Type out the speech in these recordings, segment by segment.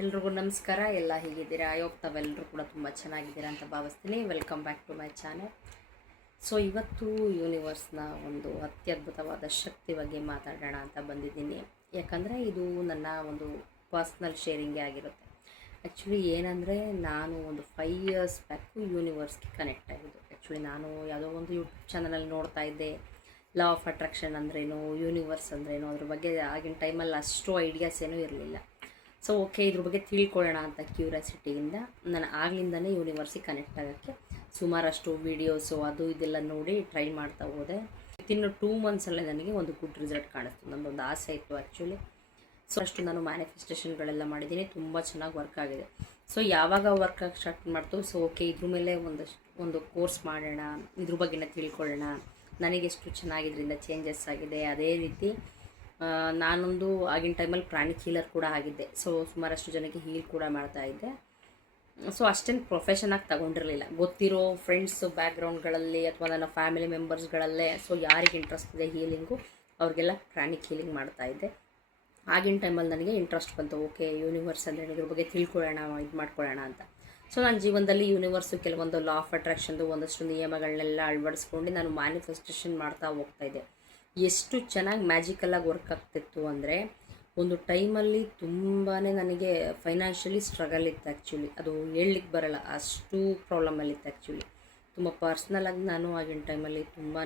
ಎಲ್ರಿಗೂ ನಮಸ್ಕಾರ. ಎಲ್ಲ ಹೇಗಿದ್ದೀರಾ? ಐ ಹೋಪ್ ತಾವೆಲ್ಲರೂ ಕೂಡ ತುಂಬ ಚೆನ್ನಾಗಿದ್ದೀರಾ ಅಂತ ಭಾವಿಸ್ತೀನಿ. Welcome back to my channel. So ಇವತ್ತು ಯೂನಿವರ್ಸ್ನ ಒಂದು ಅತ್ಯದ್ಭುತವಾದ ಶಕ್ತಿ ಬಗ್ಗೆ ಮಾತಾಡೋಣ ಅಂತ ಬಂದಿದ್ದೀನಿ. ಯಾಕಂದರೆ ಇದು ನನ್ನ ಒಂದು ಪರ್ಸ್ನಲ್ ಶೇರಿಂಗೇ ಆಗಿರುತ್ತೆ. ಆ್ಯಕ್ಚುಲಿ ಏನಂದರೆ ನಾನು ಒಂದು 5 years ಬ್ಯಾಕು ಯೂನಿವರ್ಸ್ಗೆ ಕನೆಕ್ಟ್ ಆಗಿದ್ದು. ಆ್ಯಕ್ಚುಲಿ ನಾನು ಯಾವುದೋ ಒಂದು ಯೂಟ್ಯೂಬ್ ಚಾನಲಲ್ಲಿ ನೋಡ್ತಾ ಇದ್ದೆ, ಲಾ ಆಫ್ ಅಟ್ರಾಕ್ಷನ್ ಅಂದ್ರೇನು, ಯೂನಿವರ್ಸ್ ಅಂದ್ರೇನು, ಅದ್ರ ಬಗ್ಗೆ ಆಗಿನ ಟೈಮಲ್ಲಿ ಅಷ್ಟು ಐಡಿಯಾಸ್ ಏನೂ ಇರಲಿಲ್ಲ. ಸೊ ಓಕೆ, ಇದ್ರ ಬಗ್ಗೆ ತಿಳ್ಕೊಳ್ಳೋಣ ಅಂತ ಕ್ಯೂರಿಯಾಸಿಟಿಯಿಂದ ನಾನು ಆಗ್ಲಿಂದನೇ ಯೂನಿವರ್ಸಿಗೆ ಕನೆಕ್ಟ್ ಆಗೋಕ್ಕೆ ಸುಮಾರಷ್ಟು ವೀಡಿಯೋಸು ಅದು ಇದೆಲ್ಲ ನೋಡಿ ಟ್ರೈ ಮಾಡ್ತಾ ಹೋದೆ. ವಿತಿನ್ 2 monthsಲ್ಲೇ ನನಗೆ ಒಂದು ಗುಡ್ ರಿಸಲ್ಟ್ ಕಾಣಿಸ್ತು. ನನ್ನೊಂದು ಆಸೆ ಇತ್ತು ಆ್ಯಕ್ಚುಲಿ. ಸೊ ಅಷ್ಟು ನಾನು ಮ್ಯಾನಿಫೆಸ್ಟೇಷನ್ಗಳೆಲ್ಲ ಮಾಡಿದ್ದೀನಿ, ತುಂಬ ಚೆನ್ನಾಗಿ ವರ್ಕ್ ಆಗಿದೆ. ಸೊ ಯಾವಾಗ ವರ್ಕ್ ಆಗಿ ಸ್ಟಾರ್ಟ್ ಮಾಡ್ತು, ಸೊ ಓಕೆ ಇದ್ರ ಮೇಲೆ ಒಂದು ಕೋರ್ಸ್ ಮಾಡೋಣ, ಇದ್ರ ಬಗ್ಗೆನೇ ತಿಳ್ಕೊಳ್ಳೋಣ, ನನಗೆಷ್ಟು ಚೆನ್ನಾಗಿದ್ರಿಂದ ಚೇಂಜಸ್ ಆಗಿದೆ. ಅದೇ ರೀತಿ ನಾನೊಂದು ಆಗಿನ ಟೈಮಲ್ಲಿ ಪ್ರಾಣಿಕ್ ಹೀಲರ್ ಕೂಡ ಆಗಿದ್ದೆ. ಸೊ ಸುಮಾರಷ್ಟು ಜನಕ್ಕೆ ಹೀಲ್ ಕೂಡ ಮಾಡ್ತಾ ಇದ್ದೆ. ಸೊ ಅಷ್ಟೇನು ಪ್ರೊಫೆಷನಾಗಿ ತಗೊಂಡಿರಲಿಲ್ಲ. ಗೊತ್ತಿರೋ ಫ್ರೆಂಡ್ಸು ಬ್ಯಾಕ್ಗ್ರೌಂಡ್ಗಳಲ್ಲಿ ಅಥವಾ ನನ್ನ ಫ್ಯಾಮಿಲಿ ಮೆಂಬರ್ಸ್ಗಳಲ್ಲೇ ಸೊ ಯಾರಿಗೆ ಇಂಟ್ರೆಸ್ಟ್ ಇದೆ ಹೀಲಿಂಗು ಅವ್ರಿಗೆಲ್ಲ ಪ್ರಾಣಿಕ್ ಹೀಲಿಂಗ್ ಮಾಡ್ತಾಯಿದ್ದೆ. ಆಗಿನ ಟೈಮಲ್ಲಿ ನನಗೆ ಇಂಟ್ರೆಸ್ಟ್ ಬಂತು. ಓಕೆ ಯೂನಿವರ್ಸ್ ಅಂದರೆ ಇದ್ರ ಬಗ್ಗೆ ತಿಳ್ಕೊಳ್ಳೋಣ, ಇದು ಮಾಡ್ಕೊಳ್ಳೋಣ ಅಂತ. ಸೊ ನನ್ನ ಜೀವನದಲ್ಲಿ ಯೂನಿವರ್ಸು ಕೆಲವೊಂದು ಲಾ ಆಫ್ ಅಟ್ರಾಕ್ಷನ್ದು ಒಂದಷ್ಟು ನಿಯಮಗಳನ್ನೆಲ್ಲ ಅಳವಡಿಸ್ಕೊಂಡು ನಾನು ಮ್ಯಾನಿಫೆಸ್ಟೇಷನ್ ಮಾಡ್ತಾ ಹೋಗ್ತಾಯಿದ್ದೆ. ಎಷ್ಟು ಚೆನ್ನಾಗಿ ಮ್ಯಾಜಿಕಲಾಗಿ ವರ್ಕ್ ಆಗ್ತಿತ್ತು ಅಂದರೆ, ಒಂದು ಟೈಮಲ್ಲಿ ತುಂಬಾ ನನಗೆ ಫೈನಾನ್ಷಿಯಲಿ ಸ್ಟ್ರಗಲ್ ಇತ್ತು ಆ್ಯಕ್ಚುಲಿ. ಅದು ಹೇಳಲಿಕ್ಕೆ ಬರೋಲ್ಲ, ಅಷ್ಟು ಪ್ರಾಬ್ಲಮಲ್ಲಿತ್ತು ಆ್ಯಕ್ಚುಲಿ. ತುಂಬ ಪರ್ಸ್ನಲಾಗಿ ನಾನು ಆಗಿನ ಟೈಮಲ್ಲಿ ತುಂಬಾ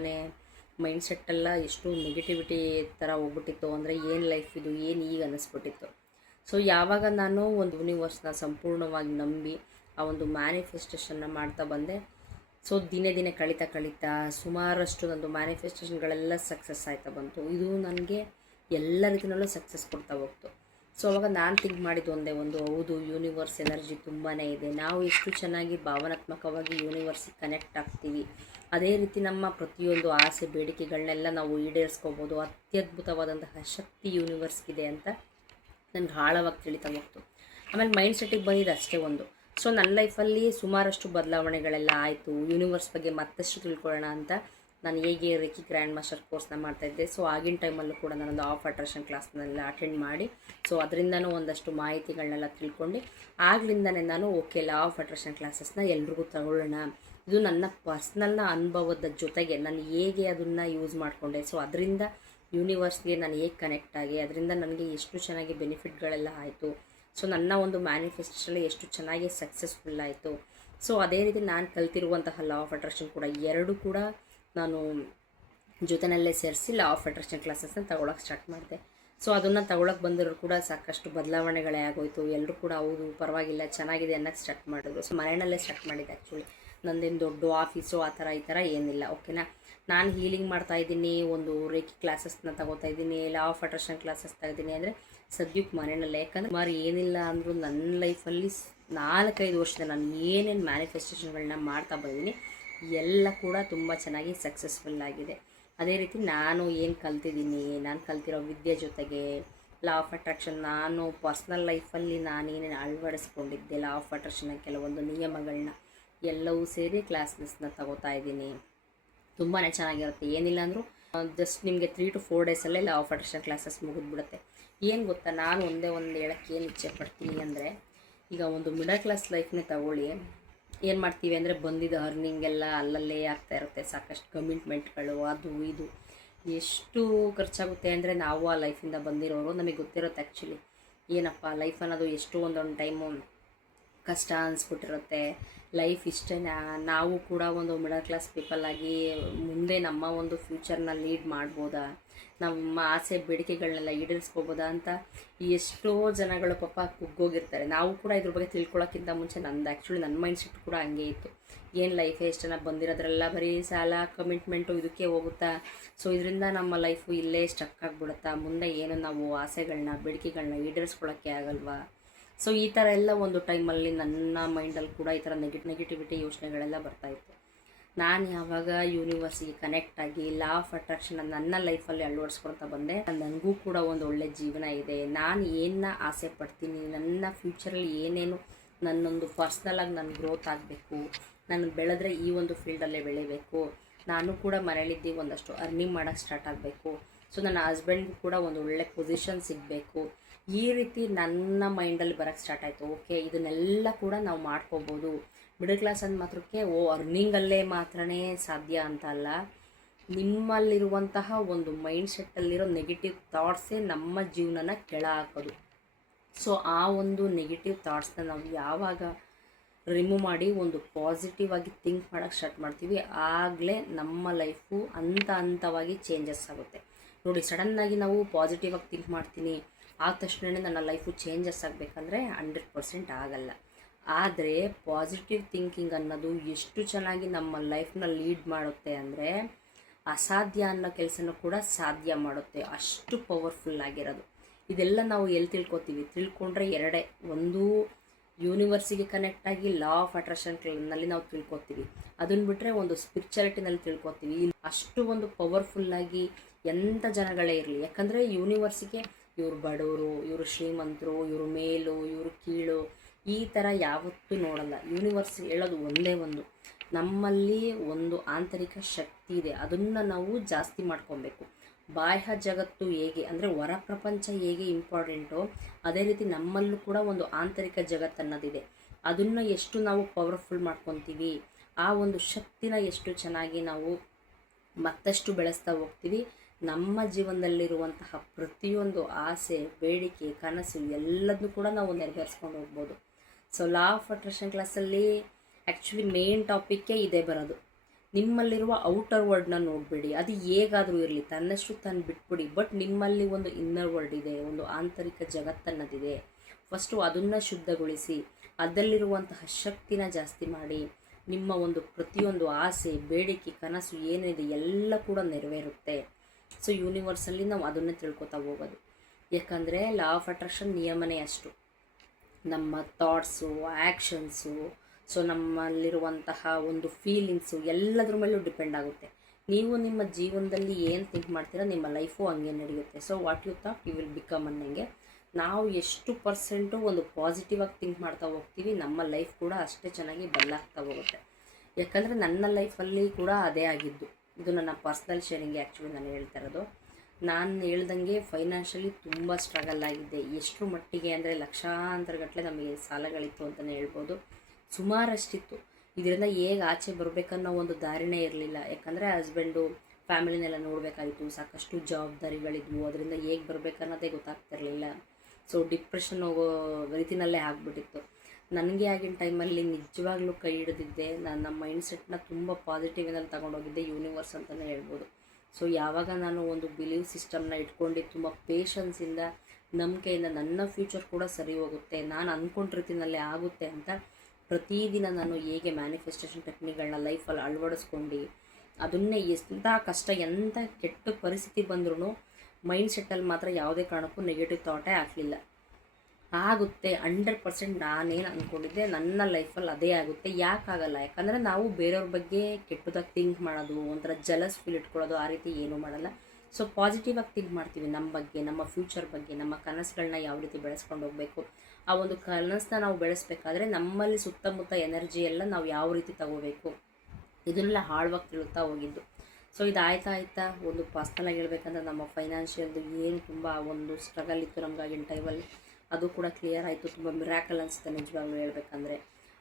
ಮೈಂಡ್ಸೆಟ್ಟೆಲ್ಲ ಎಷ್ಟು ನೆಗೆಟಿವಿಟಿ ಥರ ಹೋಗ್ಬಿಟ್ಟಿತ್ತು. ಅಂದರೆ ಏನು ಲೈಫ್ ಇದು, ಏನು ಈಗ ಅನ್ನಿಸ್ಬಿಟ್ಟಿತ್ತು. ಸೊ ಯಾವಾಗ ನಾನು ಒಂದು ಯೂನಿವರ್ಸ್ನ ಸಂಪೂರ್ಣವಾಗಿ ನಂಬಿ ಆ ಒಂದು ಮ್ಯಾನಿಫೆಸ್ಟೇಷನ್ನ ಮಾಡ್ತಾ ಬಂದೆ, ಸೊ ದಿನೇ ಕಳೀತಾ ಸುಮಾರಷ್ಟು ನಂದು ಮ್ಯಾನಿಫೆಸ್ಟೇಷನ್ಗಳೆಲ್ಲ ಸಕ್ಸಸ್ ಆಯ್ತಾ ಬಂತು. ಇದು ನನಗೆ ಎಲ್ಲ ರೀತಿಯಲ್ಲೂ ಸಕ್ಸಸ್ ಕೊಡ್ತಾ ಹೋಗ್ತು. ಸೊ ಅವಾಗ ನಾನು ಥಿಂಕ್ ಮಾಡಿದ್ದು ಒಂದೇ ಒಂದು, ಹೌದು ಯೂನಿವರ್ಸ್ ಎನರ್ಜಿ ತುಂಬಾ ಇದೆ. ನಾವು ಎಷ್ಟು ಚೆನ್ನಾಗಿ ಭಾವನಾತ್ಮಕವಾಗಿ ಯೂನಿವರ್ಸಿಗೆ ಕನೆಕ್ಟ್ ಆಗ್ತೀವಿ, ಅದೇ ರೀತಿ ನಮ್ಮ ಪ್ರತಿಯೊಂದು ಆಸೆ ಬೇಡಿಕೆಗಳನ್ನೆಲ್ಲ ನಾವು ಈಡೇರಿಸ್ಕೋಬೋದು. ಅತ್ಯದ್ಭುತವಾದಂತಹ ಶಕ್ತಿ ಯೂನಿವರ್ಸ್ಗಿದೆ ಅಂತ ನನಗೆ ಆಳವಾಗಿ ತಿಳಿತಾ ಹೋಗ್ತು. ಆಮೇಲೆ ಮೈಂಡ್ ಸೆಟ್ಟಿಗೆ ಬಂದಿದ್ದು ಅಷ್ಟೇ ಒಂದು. ಸೊ ನನ್ನ ಲೈಫಲ್ಲಿ ಸುಮಾರಷ್ಟು ಬದಲಾವಣೆಗಳೆಲ್ಲ ಆಯಿತು. ಯೂನಿವರ್ಸ್ ಬಗ್ಗೆ ಮತ್ತಷ್ಟು ತಿಳ್ಕೊಳ್ಳೋಣ ಅಂತ ನಾನು ಹೇಗೆ ರೇಖಿ ಗ್ರ್ಯಾಂಡ್ ಮಾಸ್ಟರ್ ಕೋರ್ಸ್ನ ಮಾಡ್ತಾಯಿದ್ದೆ. ಸೊ ಆಗಿನ ಟೈಮಲ್ಲೂ ಕೂಡ ನಾನೊಂದು ಆಫ್ ಅಟ್ರಾಕ್ಷನ್ ಕ್ಲಾಸ್ನೆಲ್ಲ ಅಟೆಂಡ್ ಮಾಡಿ, ಸೊ ಅದರಿಂದನೂ ಒಂದಷ್ಟು ಮಾಹಿತಿಗಳನ್ನೆಲ್ಲ ತಿಳ್ಕೊಂಡು ಆಗ್ಲಿಂದನೇ ನಾನು ಓಕೆ ಲಾ ಆಫ್ ಅಟ್ರಾಕ್ಷನ್ ಕ್ಲಾಸಸ್ನ ಎಲ್ರಿಗೂ ತಗೊಳ್ಳೋಣ, ಇದು ನನ್ನ ಪರ್ಸ್ನಲ್ನ ಅನುಭವದ ಜೊತೆಗೆ ನಾನು ಹೇಗೆ ಅದನ್ನು ಯೂಸ್ ಮಾಡಿಕೊಂಡೆ, ಸೊ ಅದರಿಂದ ಯೂನಿವರ್ಸ್ಗೆ ನಾನು ಹೇಗೆ ಕನೆಕ್ಟ್ ಆಗಿ ಅದರಿಂದ ನನಗೆ ಎಷ್ಟು ಚೆನ್ನಾಗಿ ಬೆನಿಫಿಟ್ಗಳೆಲ್ಲ ಆಯಿತು, ಸೊ ನನ್ನ ಒಂದು ಮ್ಯಾನಿಫೆಸ್ಟೇಷನ್ ಎಷ್ಟು ಚೆನ್ನಾಗಿ ಸಕ್ಸಸ್ಫುಲ್ ಆಯಿತು. ಸೊ ಅದೇ ರೀತಿ ನಾನು ಕಲ್ತಿರುವಂತಹ ಲಾ ಆಫ್ ಅಟ್ರಾಕ್ಷನ್ ಕೂಡ ಎರಡು ಕೂಡ ನಾನು ಜೊತೆಯಲ್ಲೇ ಸೇರಿಸಿ ಲಾ ಆಫ್ ಅಟ್ರಾಕ್ಷನ್ ಕ್ಲಾಸಸ್ನ ತಗೊಳಕ್ಕೆ ಸ್ಟಾರ್ಟ್ ಮಾಡಿದೆ. ಸೊ ಅದನ್ನು ತಗೊಳಕ್ಕೆ ಬಂದಿರೋರು ಕೂಡ ಸಾಕಷ್ಟು ಬದಲಾವಣೆಗಳೇ ಆಗೋಯಿತು. ಎಲ್ಲರೂ ಕೂಡ ಹೌದು ಪರವಾಗಿಲ್ಲ ಚೆನ್ನಾಗಿದೆ ಅನ್ನೋಕ್ಕೆ ಸ್ಟಾರ್ಟ್ ಮಾಡಿದ್ರು. ಸೊ ಮನೆಯಲ್ಲೇ ಸ್ಟಾರ್ಟ್ ಮಾಡಿದ್ದೆ ಆ್ಯಕ್ಚುಲಿ. ನಂದೇನು ದೊಡ್ಡ ಆಫೀಸು ಆ ಥರ ಈ ಥರ ಏನಿಲ್ಲ. ಓಕೆನಾ, ನಾನು ಹೀಲಿಂಗ್ ಮಾಡ್ತಾಯಿದ್ದೀನಿ, ಒಂದು ರೇಖಿ ಕ್ಲಾಸಸ್ನ ತಗೋತಾ ಇದ್ದೀನಿ, ಲಾ ಆಫ್ ಅಟ್ರಾಕ್ಷನ್ ಕ್ಲಾಸಸ್ ತಗೋತೀನಿ ಅಂದರೆ ಸದ್ಯಕ್ಕೆ ಮನೆಯಲ್ಲೇ. ಯಾಕಂದರೆ ಸುಮಾರು ಏನಿಲ್ಲ ಅಂದರೂ ನನ್ನ ಲೈಫಲ್ಲಿ 4-5 ವರ್ಷದ ನಾನು ಏನೇನು ಮ್ಯಾನಿಫೆಸ್ಟೇಷನ್ಗಳನ್ನ ಮಾಡ್ತಾ ಬಂದಿದ್ದೀನಿ ಎಲ್ಲ ಕೂಡ ತುಂಬ ಚೆನ್ನಾಗಿ ಸಕ್ಸಸ್ಫುಲ್ ಆಗಿದೆ. ಅದೇ ರೀತಿ ನಾನು ಏನು ಕಲ್ತಿದ್ದೀನಿ, ನಾನು ಕಲ್ತಿರೋ ವಿದ್ಯೆ ಜೊತೆಗೆ ಲಾ ಆಫ್ ಅಟ್ರಾಕ್ಷನ್ ನಾನು ಪರ್ಸ್ನಲ್ ಲೈಫಲ್ಲಿ ನಾನೇನೇನು ಅಳವಡಿಸ್ಕೊಂಡಿದ್ದೆ, ಲಾ ಆಫ್ ಅಟ್ರಾಕ್ಷನ್ನ ಕೆಲವೊಂದು ನಿಯಮಗಳನ್ನ ಎಲ್ಲವೂ ಸೇರಿ ಕ್ಲಾಸಸ್ನ ತಗೋತಾ ಇದ್ದೀನಿ. ತುಂಬಾ ಚೆನ್ನಾಗಿರುತ್ತೆ. ಏನಿಲ್ಲ ಅಂದರೂ ಜಸ್ಟ್ ನಿಮಗೆ 3 to 4 daysಲ್ಲೇ ಲಾ ಆಫ್ ಅಟ್ರಾಕ್ಷನ್ ಕ್ಲಾಸಸ್ ಮುಗಿದ್ಬಿಡುತ್ತೆ. ಏನು ಗೊತ್ತಾ, ನಾನು ಒಂದೇ ಒಂದು ಹೇಳೋಕ್ಕೆ ಏನು ಇಚ್ಛೆ ಪಡ್ತೀನಿ ಅಂದರೆ, ಈಗ ಒಂದು ಮಿಡಲ್ ಕ್ಲಾಸ್ ಲೈಫ್ನೇ ತಗೊಳ್ಳಿ. ಏನು ಮಾಡ್ತೀವಿ ಅಂದರೆ ಬಂದಿದ್ದು ಅರ್ನಿಂಗ್ ಎಲ್ಲ ಅಲ್ಲಲ್ಲೇ ಆಗ್ತಾ ಇರುತ್ತೆ. ಸಾಕಷ್ಟು ಕಮಿಟ್ಮೆಂಟ್ಗಳು ಅದು ಇದು ಎಷ್ಟು ಖರ್ಚಾಗುತ್ತೆ ಅಂದರೆ, ನಾವು ಆ ಲೈಫಿಂದ ಬಂದಿರೋರು ನಮಗೆ ಗೊತ್ತಿರುತ್ತೆ ಆ್ಯಕ್ಚುಲಿ. ಏನಪ್ಪ ಲೈಫ್ ಅನ್ನೋದು ಎಷ್ಟು ಒಂದೊಂದು ಟೈಮು ಕಷ್ಟ ಅನಿಸ್ಬಿಟ್ಟಿರುತ್ತೆ. ಲೈಫ್ ಇಷ್ಟೇನಾ, ನಾವು ಕೂಡ ಒಂದು ಮಿಡಲ್ ಕ್ಲಾಸ್ ಪೀಪಲ್ಲಾಗಿ ಮುಂದೆ ನಮ್ಮ ಒಂದು ಫ್ಯೂಚರ್ನ ಲೀಡ್ ಮಾಡ್ಬೋದಾ, ನಮ್ಮ ಆಸೆ ಬೇಡಿಕೆಗಳನ್ನೆಲ್ಲ ಈಡೇರಿಸ್ಕೋಬೋದಾ ಅಂತ ಎಷ್ಟೋ ಜನಗಳು ಪಾಪ ಕುಗ್ಗೋಗಿರ್ತಾರೆ. ನಾವು ಕೂಡ ಇದ್ರ ಬಗ್ಗೆ ತಿಳ್ಕೊಳ್ಳೋಕ್ಕಿಂತ ಮುಂಚೆ ನನ್ನ ಮೈಂಡ್ಸೆಟ್ ಕೂಡ ಹಂಗೆ ಇತ್ತು. ಏನು ಲೈಫೇ ಇಷ್ಟನ ಬಂದಿರೋದ್ರೆಲ್ಲ ಬರೀ ಸಾಲ ಕಮಿಟ್ಮೆಂಟು ಇದಕ್ಕೆ ಹೋಗುತ್ತಾ, ಸೊ ಇದರಿಂದ ನಮ್ಮ ಲೈಫು ಇಲ್ಲೇ ಸ್ಟಕ್ ಆಗಿಬಿಡುತ್ತಾ, ಮುಂದೆ ಏನು ನಾವು ಆಸೆಗಳನ್ನ ಬೇಡಿಕೆಗಳನ್ನ ಈಡೇರಿಸ್ಕೊಳ್ಳೋಕ್ಕೆ ಆಗಲ್ವಾ. ಸೊ ಈ ಥರ ಎಲ್ಲ ಒಂದು ಟೈಮಲ್ಲಿ ನನ್ನ ಮೈಂಡಲ್ಲಿ ಕೂಡ ಈ ಥರ ನೆಗೆಟಿವಿಟಿ ಯೋಚನೆಗಳೆಲ್ಲ ಬರ್ತಾಯಿತ್ತು. ನಾನು ಯಾವಾಗ ಯೂನಿವರ್ಸಿಗೆ ಕನೆಕ್ಟ್ ಆಗಿ ಲಾ ಆಫ್ ಅಟ್ರಾಕ್ಷನ್ ನನ್ನ ಲೈಫಲ್ಲಿ ಅಳವಡಿಸ್ಕೊಳ್ತಾ ಬಂದೆ, ನನಗೂ ಕೂಡ ಒಂದು ಒಳ್ಳೆ ಜೀವನ ಇದೆ. ನಾನು ಏನನ್ನ ಆಸೆ ಪಡ್ತೀನಿ, ನನ್ನ ಫ್ಯೂಚರಲ್ಲಿ ಏನೇನು ನನ್ನೊಂದು ಪರ್ಸ್ನಲಾಗಿ ನಾನು ಗ್ರೋತ್ ಆಗಬೇಕು, ನಾನು ಬೆಳೆದ್ರೆ ಈ ಒಂದು ಫೀಲ್ಡಲ್ಲೇ ಬೆಳಿಬೇಕು, ನಾನು ಕೂಡ ಮನೇಲಿದ್ದು ಒಂದಷ್ಟು ಅರ್ನಿಂಗ್ ಮಾಡೋಕ್ಕೆ ಸ್ಟಾರ್ಟ್ ಆಗಬೇಕು, ಸೊ ನನ್ನ ಹಸ್ಬೆಂಡ್ಗೂ ಕೂಡ ಒಂದು ಒಳ್ಳೆ ಪೊಸಿಷನ್ ಸಿಗಬೇಕು, ಈ ರೀತಿ ನನ್ನ ಮೈಂಡಲ್ಲಿ ಬರೋಕ್ಕೆ ಸ್ಟಾರ್ಟ್ ಆಯಿತು. ಓಕೆ, ಇದನ್ನೆಲ್ಲ ಕೂಡ ನಾವು ಮಾಡ್ಕೋಬೋದು. ಮಿಡಲ್ ಕ್ಲಾಸ್ ಅಂದ ಮಾತ್ರಕ್ಕೆ ಅರ್ನಿಂಗಲ್ಲೇ ಮಾತ್ರನೇ ಸಾಧ್ಯ ಅಂತ ಅಲ್ಲ. ನಿಮ್ಮಲ್ಲಿರುವಂತಹ ಒಂದು ಮೈಂಡ್ ಸೆಟ್ಟಲ್ಲಿರೋ ನೆಗೆಟಿವ್ ಥಾಟ್ಸೇ ನಮ್ಮ ಜೀವನನ ಕೆಳ ಹಾಕೋದು. ಸೊ ಆ ಒಂದು ನೆಗೆಟಿವ್ ಥಾಟ್ಸ್ನ ನಾವು ಯಾವಾಗ ರಿಮೂವ್ ಮಾಡಿ ಒಂದು ಪಾಸಿಟಿವ್ ಆಗಿ ಥಿಂಕ್ ಮಾಡೋಕ್ಕೆ ಸ್ಟಾರ್ಟ್ ಮಾಡ್ತೀವಿ, ಆಗಲೇ ನಮ್ಮ ಲೈಫು ಹಂತವಾಗಿ ಚೇಂಜಸ್ ಆಗುತ್ತೆ. ನೋಡಿ, ಸಡನ್ನಾಗಿ ನಾವು ಪಾಸಿಟಿವ್ ಆಗಿ ಥಿಂಕ್ ಮಾಡ್ತೀನಿ ಆದ ತಕ್ಷಣ ನನ್ನ ಲೈಫು ಚೇಂಜಸ್ ಆಗಬೇಕಂದ್ರೆ 100% ಆಗಲ್ಲ. ಆದರೆ ಪಾಸಿಟಿವ್ ಥಿಂಕಿಂಗ್ ಅನ್ನೋದು ಎಷ್ಟು ಚೆನ್ನಾಗಿ ನಮ್ಮ ಲೈಫ್ನ ಲೀಡ್ ಮಾಡುತ್ತೆ ಅಂದರೆ, ಅಸಾಧ್ಯ ಅನ್ನೋ ಕೆಲಸನೂ ಕೂಡ ಸಾಧ್ಯ ಮಾಡುತ್ತೆ. ಅಷ್ಟು ಪವರ್ಫುಲ್ ಆಗಿರೋದು. ಇದೆಲ್ಲ ನಾವು ಎಲ್ಲಿ ತಿಳ್ಕೊಂಡ್ರೆ ಎರಡೇ. ಒಂದು, ಯೂನಿವರ್ಸಿಗೆ ಕನೆಕ್ಟ್ ಆಗಿ ಲಾ ಆಫ್ ಅಟ್ರಾಕ್ಷನ್ನಲ್ಲಿ ನಾವು ತಿಳ್ಕೊತೀವಿ. ಅದನ್ನು ಬಿಟ್ಟರೆ ಒಂದು ಸ್ಪಿರಿಚುಯಾಲಿಟಿನಲ್ಲಿ ತಿಳ್ಕೊತೀವಿ. ಅಷ್ಟು ಒಂದು ಪವರ್ಫುಲ್ಲಾಗಿ ಎಂಥ ಜನಗಳೇ ಇರಲಿ, ಯಾಕಂದರೆ ಯೂನಿವರ್ಸಿಗೆ ಇವರು ಬಡವರು, ಇವರು ಶ್ರೀಮಂತರು, ಇವರು ಮೇಲು, ಇವರು ಕೀಳು, ಈ ಥರ ಯಾವತ್ತೂ ನೋಡಲ್ಲ. ಯೂನಿವರ್ಸ್ ಹೇಳೋದು ಒಂದೇ ಒಂದು, ನಮ್ಮಲ್ಲಿ ಒಂದು ಆಂತರಿಕ ಶಕ್ತಿ ಇದೆ, ಅದನ್ನು ನಾವು ಜಾಸ್ತಿ ಮಾಡ್ಕೊಬೇಕು. ಬಾಹ್ಯ ಜಗತ್ತು ಹೇಗೆ ಅಂದರೆ ಹೊರ ಪ್ರಪಂಚ ಹೇಗೆ ಇಂಪಾರ್ಟೆಂಟೋ, ಅದೇ ರೀತಿ ನಮ್ಮಲ್ಲೂ ಕೂಡ ಒಂದು ಆಂತರಿಕ ಜಗತ್ತು ಅನ್ನೋದಿದೆ. ಅದನ್ನು ಎಷ್ಟು ನಾವು ಪವರ್ಫುಲ್ ಮಾಡ್ಕೊತೀವಿ, ಆ ಒಂದು ಶಕ್ತಿನ ಎಷ್ಟು ಚೆನ್ನಾಗಿ ನಾವು ಮತ್ತಷ್ಟು ಬೆಳೆಸ್ತಾ ಹೋಗ್ತೀವಿ, ನಮ್ಮ ಜೀವನದಲ್ಲಿರುವಂತಹ ಪ್ರತಿಯೊಂದು ಆಸೆ, ಬೇಡಿಕೆ, ಕನಸು ಎಲ್ಲದನ್ನೂ ಕೂಡ ನಾವು ನೆರವೇರಿಸ್ಕೊಂಡು ಹೋಗ್ಬೋದು. ಸೊ ಲಾ ಆಫ್ ಅಟ್ರಾಕ್ಷನ್ ಕ್ಲಾಸಲ್ಲಿ ಆ್ಯಕ್ಚುಲಿ ಮೇನ್ ಟಾಪಿಕ್ಕೇ ಇದೇ ಬರೋದು. ನಿಮ್ಮಲ್ಲಿರುವ ಔಟರ್ ವರ್ಡ್ನ ನೋಡಬೇಡಿ, ಅದು ಹೇಗಾದರೂ ಇರಲಿ, ತನ್ನಷ್ಟು ತಾನು ಬಿಟ್ಬಿಡಿ. ಬಟ್ ನಿಮ್ಮಲ್ಲಿ ಒಂದು ಇನ್ನರ್ ವರ್ಡ್ ಇದೆ, ಒಂದು ಆಂತರಿಕ ಜಗತ್ತನ್ನೋದಿದೆ. ಫಸ್ಟು ಅದನ್ನು ಶುದ್ಧಗೊಳಿಸಿ, ಅದರಲ್ಲಿರುವಂತಹ ಶಕ್ತಿನ ಜಾಸ್ತಿ ಮಾಡಿ, ನಿಮ್ಮ ಒಂದು ಪ್ರತಿಯೊಂದು ಆಸೆ, ಬೇಡಿಕೆ, ಕನಸು ಏನಿದೆ ಎಲ್ಲ ಕೂಡ ನೆರವೇರುತ್ತೆ. ಸೊ ಯೂನಿವರ್ಸಲ್ಲಿ ನಾವು ಅದನ್ನೇ ತಿಳ್ಕೊತಾ ಹೋಗೋದು. ಯಾಕಂದರೆ ಲಾ ಆಫ್ ಅಟ್ರಾಕ್ಷನ್ ನಿಯಮನೇ ಅಷ್ಟು. ನಮ್ಮ ಥಾಟ್ಸು, ಆ್ಯಕ್ಷನ್ಸು, ಸೊ ನಮ್ಮಲ್ಲಿರುವಂತಹ ಒಂದು ಫೀಲಿಂಗ್ಸು ಎಲ್ಲದ್ರ ಮೇಲೂ ಡಿಪೆಂಡ್ ಆಗುತ್ತೆ. ನೀವು ನಿಮ್ಮ ಜೀವನದಲ್ಲಿ ಏನು ಥಿಂಕ್ ಮಾಡ್ತೀರಾ, ನಿಮ್ಮ ಲೈಫು ಹಂಗೆ ನಡೆಯುತ್ತೆ. So what you thought you will become ಅನ್ನಂಗೆ ನಾವು ಎಷ್ಟು ಪರ್ಸೆಂಟು ಒಂದು ಪಾಸಿಟಿವ್ ಆಗಿ ಥಿಂಕ್ ಮಾಡ್ತಾ ಹೋಗ್ತೀವಿ, ನಮ್ಮ ಲೈಫ್ ಕೂಡ ಅಷ್ಟೇ ಚೆನ್ನಾಗಿ ಬದಲಾಗ್ತಾ ಹೋಗುತ್ತೆ. ಯಾಕಂದರೆ ನನ್ನ ಲೈಫಲ್ಲಿ ಕೂಡ ಅದೇ ಆಗಿದ್ದು. ಇದು ನನ್ನ ಪರ್ಸ್ನಲ್ ಶೇರಿಂಗ್ ಆ್ಯಕ್ಚುಲಿ ನಾನು ಹೇಳ್ತಾ ಇರೋದು. ನಾನು ಹೇಳ್ದಂಗೆ ಫೈನಾನ್ಷಿಯಲಿ ತುಂಬ ಸ್ಟ್ರಗಲ್ ಆಗಿದ್ದೆ. ಎಷ್ಟು ಮಟ್ಟಿಗೆ ಅಂದರೆ ಲಕ್ಷಾಂತರ ಗಟ್ಟಲೆ ನಮಗೆ ಸಾಲಗಳಿತ್ತು ಅಂತಲೇ ಹೇಳ್ಬೋದು. ಸುಮಾರಷ್ಟಿತ್ತು. ಇದರಿಂದ ಹೇಗೆ ಆಚೆ ಬರಬೇಕನ್ನೋ ಒಂದು ದಾರಿನೇ ಇರಲಿಲ್ಲ. ಯಾಕಂದರೆ ಹಸ್ಬೆಂಡು ಫ್ಯಾಮಿಲಿನೆಲ್ಲ ನೋಡಬೇಕಾಗಿತ್ತು, ಸಾಕಷ್ಟು ಜವಾಬ್ದಾರಿಗಳಿದ್ವು, ಅದರಿಂದ ಹೇಗೆ ಬರಬೇಕನ್ನೋದೇ ಗೊತ್ತಾಗ್ತಿರಲಿಲ್ಲ. ಸೊ ಡಿಪ್ರೆಷನ್ ಹೋಗೋ ರೀತಿನಲ್ಲೇ ಆಗಿಬಿಟ್ಟಿತ್ತು. ನನಗೆ ಆಗಿನ ಟೈಮಲ್ಲಿ ನಿಜವಾಗ್ಲೂ ಕೈ ಹಿಡಿದಿದ್ದೆ, ನನ್ನ ಮೈಂಡ್ ಸೆಟ್ನ ತುಂಬ ಪಾಸಿಟಿವ್ನಲ್ಲಿ ತಗೊಂಡೋಗಿದ್ದೆ ಯೂನಿವರ್ಸ್ ಅಂತಲೇ ಹೇಳ್ಬೋದು. ಸೊ ಯಾವಾಗ ನಾನು ಒಂದು ಬಿಲೀವ್ ಸಿಸ್ಟಮ್ನ ಇಟ್ಕೊಂಡು ತುಂಬ ಪೇಷನ್ಸಿಂದ, ನಂಬಿಕೆಯಿಂದ ನನ್ನ ಫ್ಯೂಚರ್ ಕೂಡ ಸರಿ ಹೋಗುತ್ತೆ, ನಾನು ಅಂದ್ಕೊಂಡ ರೀತಿನಲ್ಲೇ ಆಗುತ್ತೆ ಅಂತ ಪ್ರತಿದಿನ ನಾನು ಹೇಗೆ ಮ್ಯಾನಿಫೆಸ್ಟೇಷನ್ ಟೆಕ್ನಿಕ್ಗಳನ್ನ ಲೈಫಲ್ಲಿ ಅಳವಡಿಸ್ಕೊಂಡು, ಅದನ್ನೇ ಎಂಥ ಕಷ್ಟ, ಎಂಥ ಕೆಟ್ಟ ಪರಿಸ್ಥಿತಿ ಬಂದ್ರೂ ಮೈಂಡ್ ಸೆಟ್ಟಲ್ಲಿ ಮಾತ್ರ ಯಾವುದೇ ಕಾರಣಕ್ಕೂ ನೆಗೆಟಿವ್ ಥಾಟೇ ಆಗಲಿಲ್ಲ. ಆಗುತ್ತೆ 100%. ನಾನೇನು ಅಂದ್ಕೊಂಡಿದ್ದೆ ನನ್ನ ಲೈಫಲ್ಲಿ ಅದೇ ಆಗುತ್ತೆ. ಯಾಕಾಗಲ್ಲ? ಯಾಕಂದರೆ ನಾವು ಬೇರೆಯವ್ರ ಬಗ್ಗೆ ಕೆಟ್ಟದಾಗಿ ಥಿಂಕ್ ಮಾಡೋದು, ಒಂಥರ ಜಲಸ್ ಫೀಲ್ ಇಟ್ಕೊಳ್ಳೋದು, ಆ ರೀತಿ ಏನೂ ಮಾಡಲ್ಲ. ಸೊ ಪಾಸಿಟಿವ್ ಆಗಿ ಥಿಂಕ್ ಮಾಡ್ತೀವಿ ನಮ್ಮ ಬಗ್ಗೆ, ನಮ್ಮ ಫ್ಯೂಚರ್ ಬಗ್ಗೆ, ನಮ್ಮ ಕನಸುಗಳನ್ನ ಯಾವ ರೀತಿ ಬೆಳೆಸ್ಕೊಂಡು ಹೋಗಬೇಕು. ಆ ಒಂದು ಕನಸನ್ನ ನಾವು ಬೆಳೆಸಬೇಕಾದ್ರೆ ನಮ್ಮಲ್ಲಿ ಸುತ್ತಮುತ್ತ ಎನರ್ಜಿ ಎಲ್ಲ ನಾವು ಯಾವ ರೀತಿ ತಗೋಬೇಕು, ಇದನ್ನೆಲ್ಲ ಆಳವಾಗಿ ತಿಳುತ್ತಾ ಹೋಗಿದ್ದು. ಸೊ ಇದು ಆಯ್ತಾ ಒಂದು ಪರ್ಸ್ನಲಾಗಿ ಹೇಳ್ಬೇಕಂದ್ರೆ ನಮ್ಮ ಫೈನಾನ್ಷಿಯಲ್ದು ಏನು ತುಂಬ ಒಂದು ಸ್ಟ್ರಗಲ್ ಇತ್ತು ನಮಗಾಗಿನ ಟೈಮಲ್ಲಿ, ಅದು ಕೂಡ ಕ್ಲಿಯರ್ ಆಯಿತು. ತುಂಬ ಮಿರಾಕಲ್ ಅನಿಸುತ್ತೆ ನಿಜವಾಗ್ಲೂ ಹೇಳ್ಬೇಕಂದ್ರೆ.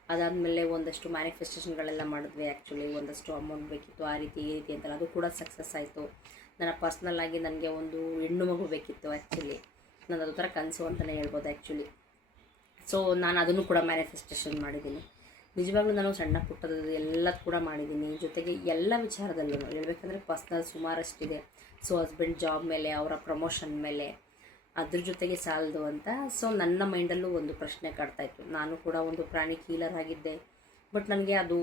ಅದಾದಮೇಲೆ ಒಂದಷ್ಟು ಮ್ಯಾನಿಫೆಸ್ಟೇಷನ್ಗಳೆಲ್ಲ ಮಾಡಿದ್ವಿ. ಆ್ಯಕ್ಚುಲಿ ಒಂದಷ್ಟು ಅಮೌಂಟ್ ಬೇಕಿತ್ತು, ಆ ರೀತಿ ಈ ರೀತಿ ಅಂತೆಲ್ಲ, ಅದು ಕೂಡ ಸಕ್ಸಸ್ ಆಯಿತು. ನನ್ನ ಪರ್ಸ್ನಲ್ಲಾಗಿ ನನಗೆ ಒಂದು ಹೆಣ್ಣು ಮಗು ಬೇಕಿತ್ತು. ಆ್ಯಕ್ಚುಲಿ ನಾನು ಅದು ಥರ ಕನಸು ಅಂತಲೇ ಹೇಳ್ಬೋದು ಆ್ಯಕ್ಚುಲಿ. ಸೊ ನಾನು ಅದನ್ನು ಕೂಡ ಮ್ಯಾನಿಫೆಸ್ಟೇಷನ್ ಮಾಡಿದ್ದೀನಿ. ನಿಜವಾಗ್ಲೂ ನಾನು ಸಣ್ಣ ಪುಟ್ಟದ್ದು ಎಲ್ಲದು ಕೂಡ ಮಾಡಿದ್ದೀನಿ. ಜೊತೆಗೆ ಎಲ್ಲ ವಿಚಾರದಲ್ಲೂ ಹೇಳ್ಬೇಕಂದ್ರೆ ಪರ್ಸ್ನಲ್ ಸುಮಾರಷ್ಟಿದೆ. ಸೊ ಹಸ್ಬೆಂಡ್ ಜಾಬ್ ಮೇಲೆ, ಅವರ ಪ್ರಮೋಷನ್ ಮೇಲೆ, ಅದ್ರ ಜೊತೆಗೆ ಸಾಲದು ಅಂತ. ಸೊ ನನ್ನ ಮೈಂಡಲ್ಲೂ ಒಂದು ಪ್ರಶ್ನೆ ಕಾಡ್ತಾಯಿತ್ತು. ನಾನು ಕೂಡ ಒಂದು ಪ್ರಾಣಿ ಕೀಲರ್ ಆಗಿದ್ದೆ, ಬಟ್ ನನಗೆ ಅದು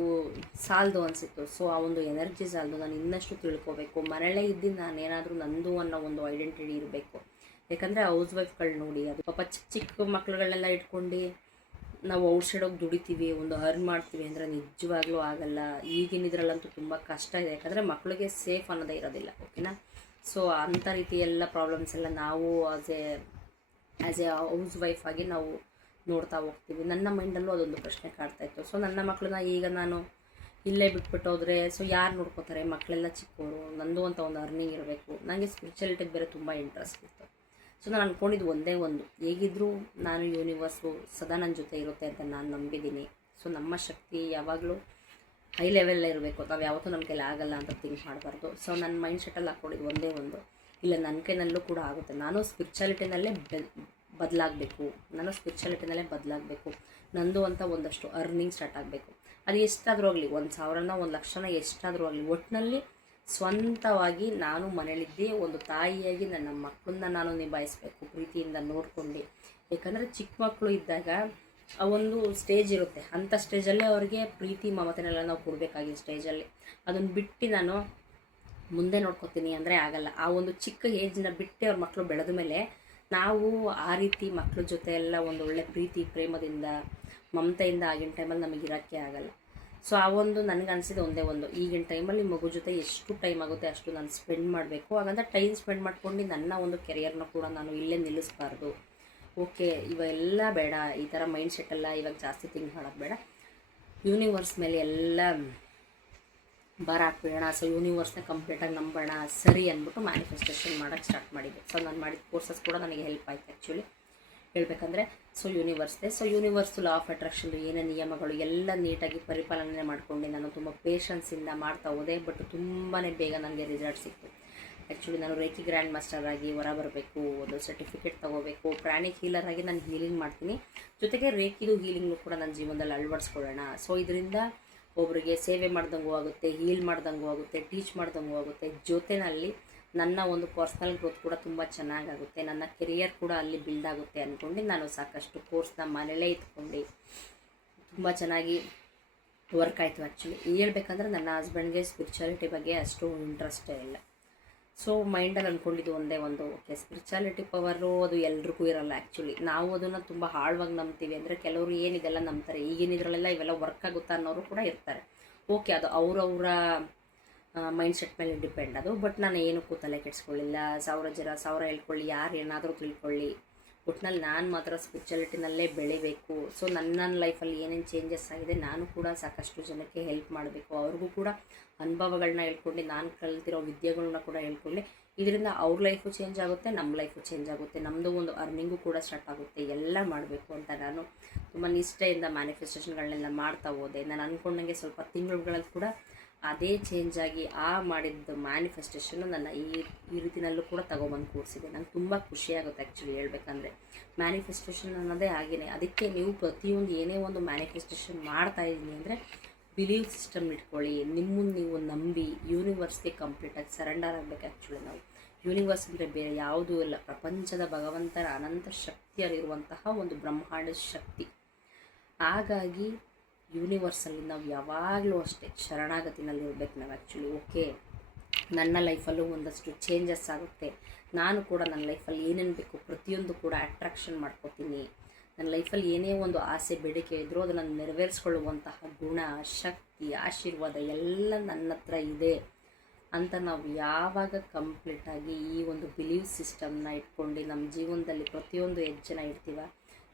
ಸಾಲದು ಅನಿಸಿತ್ತು. ಸೊ ಆ ಒಂದು ಎನರ್ಜಿ ಸಾಲದು, ನಾನು ಇನ್ನಷ್ಟು ತಿಳ್ಕೊಬೇಕು, ಮರಳೇ ಇದ್ದು ನಾನೇನಾದರೂ ನಂದು ಅನ್ನೋ ಒಂದು ಐಡೆಂಟಿಟಿ ಇರಬೇಕು. ಯಾಕಂದರೆ ಹೌಸ್ ವೈಫ್ಗಳು ನೋಡಿ, ಅದು ಪಾಪ ಚಿಕ್ಕ ಮಕ್ಳುಗಳನ್ನೆಲ್ಲ ಇಟ್ಕೊಂಡು ನಾವು ಔಟ್ಸೈಡ್ ಹೋಗಿ ದುಡಿತೀವಿ, ಒಂದು ಅರ್ನ್ ಮಾಡ್ತೀವಿ ಅಂದರೆ ನಿಜವಾಗ್ಲೂ ಆಗಲ್ಲ. ಈಗಿನ ಇದರಲ್ಲಂತೂ ತುಂಬ ಕಷ್ಟ ಇದೆ. ಯಾಕಂದರೆ ಮಕ್ಕಳಿಗೆ ಸೇಫ್ ಅನ್ನೋದೇ ಇರೋದಿಲ್ಲ. ಓಕೆನಾ? ಸೊ ಅಂಥ ರೀತಿ ಎಲ್ಲ ಪ್ರಾಬ್ಲಮ್ಸ್ ಎಲ್ಲ ನಾವು ಆ್ಯಸ್ ಎ ಹೌಸ್ ವೈಫ್ ಆಗಿ ನಾವು ನೋಡ್ತಾ ಹೋಗ್ತೀವಿ. ನನ್ನ ಮೈಂಡಲ್ಲೂ ಅದೊಂದು ಪ್ರಶ್ನೆ ಕಾಡ್ತಾಯಿತ್ತು. ಸೊ ನನ್ನ ಮಕ್ಕಳನ್ನ ಈಗ ನಾನು ಇಲ್ಲೇ ಬಿಟ್ಬಿಟ್ಟು ಹೋದರೆ ಸೊ ಯಾರು ನೋಡ್ಕೋತಾರೆ? ಮಕ್ಕಳೆಲ್ಲ ಚಿಕ್ಕವರು, ನಂದು ಅಂತ ಒಂದು ಅರ್ನಿಂಗ್ ಇರಬೇಕು. ನನಗೆ ಸ್ಪಿರಿಚುಯಾಲಿಟಿಗೆ ಬೇರೆ ತುಂಬ ಇಂಟ್ರೆಸ್ಟ್ ಇತ್ತು. ಸೊ ನಾನು ಅಂದ್ಕೊಂಡಿದ್ದು ಒಂದೇ ಒಂದು, ಹೇಗಿದ್ದರೂ ನಾನು ಯೂನಿವರ್ಸು ಸದಾ ನನ್ನ ಜೊತೆ ಇರುತ್ತೆ ಅಂತ ನಾನು ನಂಬಿದ್ದೀನಿ. ಸೊ ನಮ್ಮ ಶಕ್ತಿ ಯಾವಾಗಲೂ ಹೈ ಲೆವೆಲ್ಲೇ ಇರಬೇಕು, ನಾವು ಯಾವತ್ತೂ ನಮ್ಮ ಕೈಲಿ ಆಗಲ್ಲ ಅಂತ ಥಿಂಕ್ ಮಾಡಬಾರ್ದು. ಸೊ ನನ್ನ ಮೈಂಡ್ ಸೆಟ್ಟಲ್ಲಿ ಹಾಕ್ಕೊಂಡಿದ್ದು ಒಂದೇ ಒಂದು, ಇಲ್ಲ ನನ್ನ ಕೈನಲ್ಲೂ ಕೂಡ ಆಗುತ್ತೆ, ನಾನು ಸ್ಪಿರಿಚುಯಾಲಿಟಿನಲ್ಲೇ ಬದಲಾಗಬೇಕು, ನಂದು ಅಂತ ಒಂದಷ್ಟು ಅರ್ನಿಂಗ್ ಸ್ಟಾರ್ಟ್ ಆಗಬೇಕು. ಅದು ಎಷ್ಟಾದರೂ ಆಗಲಿ, 1,000ನ 1,00,000ನ ಎಷ್ಟಾದರೂ ಆಗಲಿ, ಒಟ್ಟಿನಲ್ಲಿ ಸ್ವಂತವಾಗಿ ನಾನು ಮನೇಲಿದ್ದೇ ಒಂದು ತಾಯಿಯಾಗಿ ನನ್ನ ಮಕ್ಕಳನ್ನ ನಾನು ನಿಭಾಯಿಸಬೇಕು, ಪ್ರೀತಿಯಿಂದ ನೋಡ್ಕೊಂಡು. ಯಾಕಂದರೆ ಚಿಕ್ಕ ಮಕ್ಕಳು ಇದ್ದಾಗ ಆ ಒಂದು ಸ್ಟೇಜ್ ಇರುತ್ತೆ, ಅಂಥ ಸ್ಟೇಜಲ್ಲೇ ಅವ್ರಿಗೆ ಪ್ರೀತಿ ಮಮತೆನೆಲ್ಲ ನಾವು ಕೊಡಬೇಕಾಗಿ ಸ್ಟೇಜಲ್ಲಿ. ಅದನ್ನು ಬಿಟ್ಟು ನಾನು ಮುಂದೆ ನೋಡ್ಕೊತೀನಿ ಅಂದರೆ ಆಗಲ್ಲ. ಆ ಒಂದು ಚಿಕ್ಕ ಏಜ್ನ ಬಿಟ್ಟು ಅವ್ರ ಮಕ್ಕಳು ಬೆಳೆದ ಮೇಲೆ ನಾವು ಆ ರೀತಿ ಮಕ್ಕಳ ಜೊತೆ ಎಲ್ಲ ಒಂದು ಒಳ್ಳೆ ಪ್ರೀತಿ ಪ್ರೇಮದಿಂದ ಮಮತೆಯಿಂದ ಆಗಿನ ಟೈಮಲ್ಲಿ ನಮಗೆ ಇರೋಕ್ಕೆ ಆಗಲ್ಲ. ಸೊ ಆ ಒಂದು ನನಗೆ ಅನಿಸಿದೆ ಒಂದೇ ಒಂದು, ಈಗಿನ ಟೈಮಲ್ಲಿ ಮಗು ಜೊತೆ ಎಷ್ಟು ಟೈಮ್ ಆಗುತ್ತೆ ಅಷ್ಟು ನಾನು ಸ್ಪೆಂಡ್ ಮಾಡಬೇಕು. ಹಾಗಂತ ಟೈಮ್ ಸ್ಪೆಂಡ್ ಮಾಡ್ಕೊಂಡು ನನ್ನ ಒಂದು ಕೆರಿಯರ್ನ ಕೂಡ ನಾನು ಇಲ್ಲೇ ನಿಲ್ಲಿಸಬಾರ್ದು. ಓಕೆ, ಇವೆಲ್ಲ ಬೇಡ, ಈ ಥರ ಮೈಂಡ್ ಸೆಟ್ಟೆಲ್ಲ ಇವಾಗ ಜಾಸ್ತಿ ಥಿಂಕ್ ಮಾಡೋದು ಬೇಡ, ಯೂನಿವರ್ಸ್ ಮೇಲೆ ಎಲ್ಲ ಭಾರ ಹಾಕ್ಬಿಡೋಣ. ಸೊ ಯೂನಿವರ್ಸ್ನ ಕಂಪ್ಲೀಟಾಗಿ ನಂಬೋಣ ಸರಿ ಅಂದ್ಬಿಟ್ಟು ಮ್ಯಾನಿಫೆಸ್ಟೇಷನ್ ಮಾಡೋಕ್ಕೆ ಸ್ಟಾರ್ಟ್ ಮಾಡಿದ್ದೆ. ಸೊ ನಾನು ಮಾಡಿದ ಕೋರ್ಸಸ್ ಕೂಡ ನನಗೆ ಹೆಲ್ಪ್ ಆಯಿತು ಆ್ಯಕ್ಚುಲಿ ಹೇಳಬೇಕಂದ್ರೆ. So universe law of attraction ಏನೇ ನಿಯಮಗಳು ಎಲ್ಲ ನೀಟಾಗಿ ಪರಿಪಾಲನೆ ಮಾಡ್ಕೊಂಡು ನಾನು ತುಂಬ ಪೇಷನ್ಸಿಂದ ಮಾಡ್ತಾ ಹೋದೆ. ಬಟ್ ತುಂಬಾ ಬೇಗ ನನಗೆ ರಿಸಲ್ಟ್ ಸಿಕ್ತು. ಆ್ಯಕ್ಚುಲಿ ನಾನು ರೇಖಿ ಗ್ರ್ಯಾಂಡ್ ಮಾಸ್ಟರ್ ಆಗಿ ಹೊರ ಬರಬೇಕು, ಒಂದು ಸರ್ಟಿಫಿಕೇಟ್ ತೊಗೋಬೇಕು, ಪ್ರಾಣಿಕ್ ಹೀಲರ್ ಆಗಿ ನಾನು ಹೀಲಿಂಗ್ ಮಾಡ್ತೀನಿ, ಜೊತೆಗೆ ರೇಖಿದು ಹೀಲಿಂಗ್ನು ಕೂಡ ನನ್ನ ಜೀವನದಲ್ಲಿ ಅಳವಡಿಸ್ಕೊಳ್ಳೋಣ. ಸೊ ಇದರಿಂದ ಒಬ್ಬರಿಗೆ ಸೇವೆ ಮಾಡ್ದಂಗೂ ಆಗುತ್ತೆ, ಹೀಲ್ ಮಾಡ್ದಂಗೂ ಆಗುತ್ತೆ, ಟೀಚ್ ಮಾಡ್ದಂಗೂ ಆಗುತ್ತೆ, ಜೊತೆಯಲ್ಲಿ ನನ್ನ ಒಂದು ಪರ್ಸ್ನಲ್ ಗ್ರೋತ್ ಕೂಡ ತುಂಬ ಚೆನ್ನಾಗಾಗುತ್ತೆ, ನನ್ನ ಕೆರಿಯರ್ ಕೂಡ ಅಲ್ಲಿ ಬಿಲ್ಡ್ ಆಗುತ್ತೆ ಅಂದ್ಕೊಂಡು ನಾನು ಸಾಕಷ್ಟು ಕೋರ್ಸ್ನ ಮನೇಲೇ ಇಟ್ಕೊಂಡು ತುಂಬ ಚೆನ್ನಾಗಿ ವರ್ಕ್ ಆಯಿತು. ಆ್ಯಕ್ಚುಲಿ ಹೇಳ್ಬೇಕಂದ್ರೆ ನನ್ನ ಹಸ್ಬೆಂಡ್ಗೆ ಸ್ಪಿರಿಚುಯಾಲಿಟಿ ಬಗ್ಗೆ ಅಷ್ಟು ಇಂಟ್ರೆಸ್ಟೇ ಇಲ್ಲ. ಸೊ ಮೈಂಡಲ್ಲಿ ಅಂದ್ಕೊಂಡಿದ್ದು ಒಂದೇ ಒಂದು, ಓಕೆ ಸ್ಪಿರಿಚುಯಾಲಿಟಿ ಪವರು ಅದು ಎಲ್ರಿಗೂ ಇರೋಲ್ಲ. ಆ್ಯಕ್ಚುಲಿ ನಾವು ಅದನ್ನು ತುಂಬ ಆಳವಾಗಿ ನಂಬ್ತೀವಿ. ಅಂದರೆ ಕೆಲವರು ಏನಿದೆಲ್ಲ ನಂಬ್ತಾರೆ, ಈಗಿನ ಇದರಲ್ಲೆಲ್ಲ ಇವೆಲ್ಲ ವರ್ಕ್ ಆಗುತ್ತಾ ಅನ್ನೋರು ಕೂಡ ಇರ್ತಾರೆ. ಓಕೆ, ಅದು ಅವರವರ ಮೈಂಡ್ ಸೆಟ್ ಮೇಲೆ ಡಿಪೆಂಡ್ ಅದು. ಬಟ್ ನಾನು ಏನಕ್ಕೂ ತಲೆ ಕೆಡಿಸ್ಕೊಳ್ಳಿಲ್ಲ. 1,000 ಹೇಳ್ಕೊಳ್ಳಿ, ಯಾರು ಏನಾದರೂ ತಿಳ್ಕೊಳ್ಳಿ, ಒಟ್ಟಿನಲ್ಲಿ ನಾನು ಮಾತ್ರ ಸ್ಪಿರಿಚುಯಾಲಿಟಿನಲ್ಲೇ ಬೆಳಿಬೇಕು. ಸೊ ನನ್ನ ಲೈಫಲ್ಲಿ ಏನೇನು ಚೇಂಜಸ್ ಆಗಿದೆ ನಾನು ಕೂಡ ಸಾಕಷ್ಟು ಜನಕ್ಕೆ ಹೆಲ್ಪ್ ಮಾಡಬೇಕು, ಅವ್ರಿಗೂ ಕೂಡ ಅನುಭವಗಳನ್ನ ಹೇಳ್ಕೊಂಡು, ನಾನು ಕಲಿತಿರೋ ವಿದ್ಯೆಗಳನ್ನ ಕೂಡ ಹೇಳ್ಕೊಂಡು, ಇದರಿಂದ ಅವ್ರ ಲೈಫು ಚೇಂಜ್ ಆಗುತ್ತೆ, ನಮ್ಮ ಲೈಫು ಚೇಂಜ್ ಆಗುತ್ತೆ, ನಮ್ಮದು ಒಂದು ಅರ್ನಿಂಗು ಕೂಡ ಸ್ಟಾರ್ಟ್ ಆಗುತ್ತೆ. ಎಲ್ಲ ಮಾಡಬೇಕು ಅಂತ ನಾನು ತುಂಬ ನಿಷ್ಠೆಯಿಂದ ಮ್ಯಾನಿಫೆಸ್ಟೇಷನ್ಗಳನ್ನೆಲ್ಲ ಮಾಡ್ತಾ ಹೋದೆ. ನಾನು ಅಂದ್ಕೊಂಡಂಗೆ ಸ್ವಲ್ಪ ತಿಂಗಳುಗಳಲ್ಲಿ ಕೂಡ ಅದೇ ಚೇಂಜ್ ಆಗಿ ಆ ಮಾಡಿದ್ದು ಮ್ಯಾನಿಫೆಸ್ಟೇಷನ್ನು ನನ್ನ ಈ ರೀತಿನಲ್ಲೂ ಕೂಡ ತೊಗೊಬಂದು ಕೂರಿಸಿದೆ. ನಂಗೆ ತುಂಬ ಖುಷಿಯಾಗುತ್ತೆ ಆ್ಯಕ್ಚುಲಿ ಹೇಳ್ಬೇಕಂದ್ರೆ. ಮ್ಯಾನಿಫೆಸ್ಟೇಷನ್ ಅನ್ನೋದೇ ಹಾಗೇ. ಅದಕ್ಕೆ ನೀವು ಪ್ರತಿಯೊಂದು ಏನೇ ಒಂದು ಮ್ಯಾನಿಫೆಸ್ಟೇಷನ್ ಮಾಡ್ತಾ ಇದ್ದೀನಿ ಅಂದರೆ ಬಿಲೀವ್ ಸಿಸ್ಟಮ್ ಇಟ್ಕೊಳ್ಳಿ, ನಿಮ್ಮನ್ನು ನೀವು ನಂಬಿ ಯೂನಿವರ್ಸ್ಗೆ ಕಂಪ್ಲೀಟಾಗಿ ಸರೆಂಡರ್ ಆಗಬೇಕು. ಆ್ಯಕ್ಚುಲಿ ನಾವು ಯೂನಿವರ್ಸ್ ಅಂದರೆ ಬೇರೆ ಯಾವುದೂ ಇಲ್ಲ, ಪ್ರಪಂಚದ ಭಗವಂತನ ಅನಂತ ಶಕ್ತಿಯಲ್ಲಿರುವಂತಹ ಒಂದು ಬ್ರಹ್ಮಾಂಡ ಶಕ್ತಿ. ಹಾಗಾಗಿ ಯೂನಿವರ್ಸಲ್ಲಿ ನಾವು ಯಾವಾಗಲೂ ಅಷ್ಟೇ ಶರಣಾಗತಿನಲ್ಲಿ ಇರಬೇಕು ನಾವು ಆ್ಯಕ್ಚುಲಿ. ಓಕೆ, ನನ್ನ ಲೈಫಲ್ಲೂ ಒಂದಷ್ಟು ಚೇಂಜಸ್ ಆಗುತ್ತೆ, ನಾನು ಕೂಡ ನನ್ನ ಲೈಫಲ್ಲಿ ಏನೇನು ಬೇಕು ಪ್ರತಿಯೊಂದು ಕೂಡ ಅಟ್ರಾಕ್ಷನ್ ಮಾಡ್ಕೋತೀನಿ. ನನ್ನ ಲೈಫಲ್ಲಿ ಏನೇ ಒಂದು ಆಸೆ ಬೇಡಿಕೆ ಇದ್ದರೂ ಅದನ್ನು ನೆರವೇರಿಸ್ಕೊಳ್ಳುವಂತಹ ಗುಣ, ಶಕ್ತಿ, ಆಶೀರ್ವಾದ ಎಲ್ಲ ನನ್ನ ಹತ್ರ ಇದೆ ಅಂತ ನಾವು ಯಾವಾಗ ಕಂಪ್ಲೀಟಾಗಿ ಈ ಒಂದು ಬಿಲೀವ್ ಸಿಸ್ಟಮ್ನ ಇಟ್ಕೊಂಡು ನಮ್ಮ ಜೀವನದಲ್ಲಿ ಪ್ರತಿಯೊಂದು ಹೆಜ್ಜೆನ ಇಡ್ತೀವ,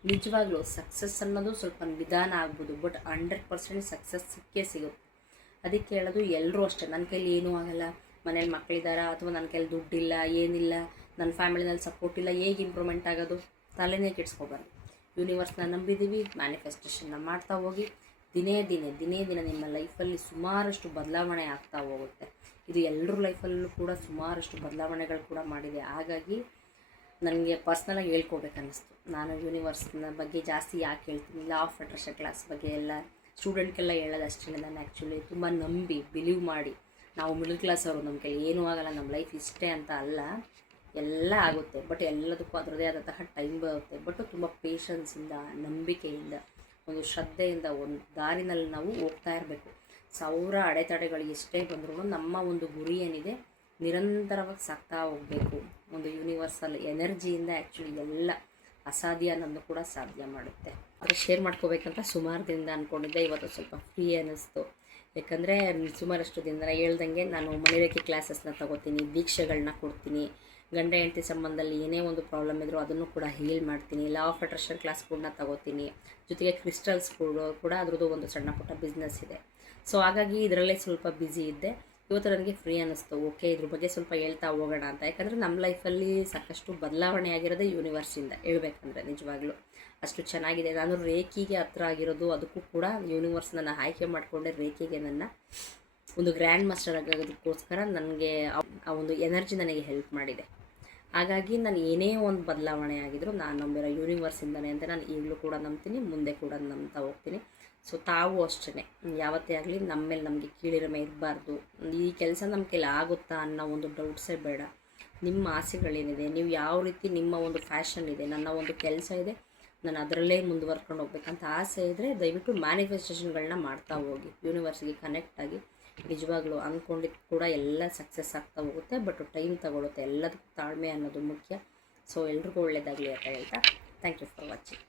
ನಿಜವಾಗ್ಲೂ ಸಕ್ಸಸ್ ಅನ್ನೋದು ಸ್ವಲ್ಪ ನಿಧಾನ ಆಗ್ಬೋದು, ಬಟ್ 100% ಸಕ್ಸಸ್ ಸಿಕ್ಕೇ ಸಿಗುತ್ತೆ. ಅದಕ್ಕೆ ಹೇಳೋದು ಎಲ್ಲರೂ ಅಷ್ಟೇ, ನನ್ನ ಕೈಲಿ ಏನೂ ಆಗಲ್ಲ, ಮನೇಲಿ ಮಕ್ಕಳಿದ್ದಾರಾ ಅಥವಾ ನನ್ನ ಕೈಲಿ ದುಡ್ಡಿಲ್ಲ, ಏನಿಲ್ಲ, ನನ್ನ ಫ್ಯಾಮಿಲಿನಲ್ಲಿ ಸಪೋರ್ಟ್ ಇಲ್ಲ, ಹೇಗೆ ಇಂಪ್ರೂವ್ಮೆಂಟ್ ಆಗೋದು, ತಲೆನೇ ಕೆಡಿಸ್ಕೋಬಾರ್ದು. ಯೂನಿವರ್ಸ್ನ ನಂಬಿದ್ದೀವಿ, ಮ್ಯಾನಿಫೆಸ್ಟೇಷನ್ನ ಮಾಡ್ತಾ ಹೋಗಿ, ದಿನೇ ದಿನೇ ನಿಮ್ಮ ಲೈಫಲ್ಲಿ ಸುಮಾರಷ್ಟು ಬದಲಾವಣೆ ಆಗ್ತಾ ಹೋಗುತ್ತೆ. ಇದು ಎಲ್ಲರ ಲೈಫಲ್ಲೂ ಕೂಡ ಸುಮಾರಷ್ಟು ಬದಲಾವಣೆಗಳು ಕೂಡ ಮಾಡಿದೆ. ಹಾಗಾಗಿ ನನಗೆ ಪರ್ಸ್ನಲಾಗಿ ಹೇಳ್ಕೊಬೇಕನ್ನಿಸ್ತು. ನಾನು ಯೂನಿವರ್ಸ್ನ ಬಗ್ಗೆ ಜಾಸ್ತಿ ಯಾಕೆ ಹೇಳ್ತೀನಿ, ಲಾ ಆಫ್ ಅಟ್ರಾಕ್ಷನ್ ಕ್ಲಾಸ್ ಬಗ್ಗೆ ಎಲ್ಲ ಸ್ಟೂಡೆಂಟ್ಗೆಲ್ಲ ಹೇಳೋದಷ್ಟೇ. ನಾನು ಆ್ಯಕ್ಚುಲಿ ತುಂಬ ನಂಬಿ ಬಿಲೀವ್ ಮಾಡಿ, ನಾವು ಮಿಡಲ್ ಕ್ಲಾಸ್ ಅವರು, ನಮ್ಮ ಕೈಲಿ ಏನೂ ಆಗಲ್ಲ, ನಮ್ಮ ಲೈಫ್ ಇಷ್ಟೇ ಅಂತ ಅಲ್ಲ, ಎಲ್ಲ ಆಗುತ್ತೆ. ಬಟ್ ಎಲ್ಲದಕ್ಕೂ ಅದರದೇ ಆದಂತಹ ಟೈಮ್ ಬರುತ್ತೆ. ಬಟ್ ತುಂಬ ಪೇಷನ್ಸಿಂದ, ನಂಬಿಕೆಯಿಂದ, ಒಂದು ಶ್ರದ್ಧೆಯಿಂದ ಒಂದು ದಾರಿನಲ್ಲಿ ನಾವು ಹೋಗ್ತಾ ಇರಬೇಕು. 1000 ಅಡೆತಡೆಗಳು ಎಷ್ಟೇ ಬಂದರೂ ನಮ್ಮ ಒಂದು ಗುರಿ ಏನಿದೆ ನಿರಂತರವಾಗಿ ಸಾಕ್ತಾ ಹೋಗಬೇಕು. ಒಂದು ಯೂನಿವರ್ಸಲ್ ಎನರ್ಜಿಯಿಂದ ಆ್ಯಕ್ಚುಲಿ ಎಲ್ಲ ಅಸಾಧ್ಯ ಅನ್ನೋದು ಕೂಡ ಸಾಧ್ಯ ಮಾಡುತ್ತೆ. ಆದರೆ ಶೇರ್ ಮಾಡ್ಕೋಬೇಕಂತ ಸುಮಾರು ದಿನದಿಂದ ಅಂದ್ಕೊಂಡಿದ್ದೆ. ಇವತ್ತು ಸ್ವಲ್ಪ ಫ್ರೀ ಅನ್ನಿಸ್ತು. ಯಾಕಂದರೆ ಸುಮಾರಷ್ಟು ದಿನ ಹೇಳ್ದಂಗೆ ನಾನು ಮನೆರೇಖೆ ಕ್ಲಾಸಸ್ನ ತಗೋತೀನಿ, ದೀಕ್ಷೆಗಳನ್ನ ಕೊಡ್ತೀನಿ, ಗಂಡ ಹೆಂಡತಿ ಸಂಬಂಧದಲ್ಲಿ ಏನೇ ಒಂದು ಪ್ರಾಬ್ಲಮ್ ಇದ್ದರೂ ಅದನ್ನು ಕೂಡ ಹೀಲ್ ಮಾಡ್ತೀನಿ, ಲಾ ಆಫ್ ಅಟ್ರಾಕ್ಷನ್ ಕ್ಲಾಸ್ಗಳನ್ನ ತಗೋತೀನಿ, ಜೊತೆಗೆ ಕ್ರಿಸ್ಟಲ್ಸ್ಗಳು ಕೂಡ ಅದ್ರದ್ದು ಒಂದು ಸಣ್ಣ ಪುಟ್ಟ ಬಿಸ್ನೆಸ್ ಇದೆ. ಸೊ ಹಾಗಾಗಿ ಇದರಲ್ಲೇ ಸ್ವಲ್ಪ ಬ್ಯುಸಿ ಇದ್ದೆ. ಇವತ್ತು ನನಗೆ ಫ್ರೀ ಅನ್ನಿಸ್ತು. ಓಕೆ, ಇದ್ರ ಬಗ್ಗೆ ಸ್ವಲ್ಪ ಹೇಳ್ತಾ ಹೋಗೋಣ ಅಂತ. ಯಾಕಂದರೆ ನಮ್ಮ ಲೈಫಲ್ಲಿ ಸಾಕಷ್ಟು ಬದಲಾವಣೆ ಆಗಿರೋದೇ ಯೂನಿವರ್ಸಿಂದ ಹೇಳ್ಬೇಕಂದ್ರೆ. ನಿಜವಾಗ್ಲೂ ಅಷ್ಟು ಚೆನ್ನಾಗಿದೆ. ನಾನು ರೇಖಿಗೆ ಹತ್ರ ಆಗಿರೋದು, ಅದಕ್ಕೂ ಕೂಡ ಯೂನಿವರ್ಸ್ ನನ್ನ ಆಯ್ಕೆ ಮಾಡಿಕೊಂಡೆ. ರೇಖಿಗೆ ನನ್ನ ಒಂದು ಗ್ರ್ಯಾಂಡ್ ಮಾಸ್ಟರ್ ಆಗೋದಕ್ಕೋಸ್ಕರ ನನಗೆ ಆ ಒಂದು ಎನರ್ಜಿ ನನಗೆ ಹೆಲ್ಪ್ ಮಾಡಿದೆ. ಹಾಗಾಗಿ ನಾನು ಏನೇ ಒಂದು ಬದಲಾವಣೆ ಆಗಿದ್ರು ನಾನು ನಂಬಿರೋ ಯೂನಿವರ್ಸಿಂದನೇ ಅಂತ ನಾನು ಈಗಲೂ ಕೂಡ ನಂಬ್ತೀನಿ, ಮುಂದೆ ಕೂಡ ನಂಬ್ತಾ ಹೋಗ್ತೀನಿ. ಸೊ ತಾವು ಅಷ್ಟೇ ಯಾವತ್ತೇ ಆಗಲಿ ನಮ್ಮ ಮೇಲೆ ನಮಗೆ ಕೀಳಿರಮೆ ಇರಬಾರ್ದು. ಈ ಕೆಲಸ ನಮ್ಮ ಕೈಲಿ ಆಗುತ್ತಾ ಅನ್ನೋ ಒಂದು ಡೌಟ್ಸೇ ಬೇಡ. ನಿಮ್ಮ ಆಸೆಗಳೇನಿದೆ, ನೀವು ಯಾವ ರೀತಿ ನಿಮ್ಮ ಒಂದು ಫ್ಯಾಷನ್ ಇದೆ, ನನ್ನ ಒಂದು ಕೆಲಸ ಇದೆ, ನಾನು ಅದರಲ್ಲೇ ಮುಂದುವರ್ಕೊಂಡು ಹೋಗ್ಬೇಕಂತ ಆಸೆ ಇದ್ದರೆ ದಯವಿಟ್ಟು ಮ್ಯಾನಿಫೆಸ್ಟೇಷನ್ಗಳನ್ನ ಮಾಡ್ತಾ ಹೋಗಿ. ಯೂನಿವರ್ಸಿಗೆ ಕನೆಕ್ಟ್ ಆಗಿ ನಿಜವಾಗ್ಲೂ ಅಂದ್ಕೊಂಡಿದ್ದು ಕೂಡ ಎಲ್ಲ ಸಕ್ಸಸ್ ಆಗ್ತಾ ಹೋಗುತ್ತೆ. ಬಟ್ ಟೈಮ್ ತಗೊಳುತ್ತೆ. ಎಲ್ಲದಕ್ಕೂ ತಾಳ್ಮೆ ಅನ್ನೋದು ಮುಖ್ಯ. ಸೊ ಎಲ್ರಿಗೂ ಒಳ್ಳೆಯದಾಗಲಿ ಅಂತ ಹೇಳ್ತಾ ಥ್ಯಾಂಕ್ ಯು ಫಾರ್ ವಾಚಿಂಗ್.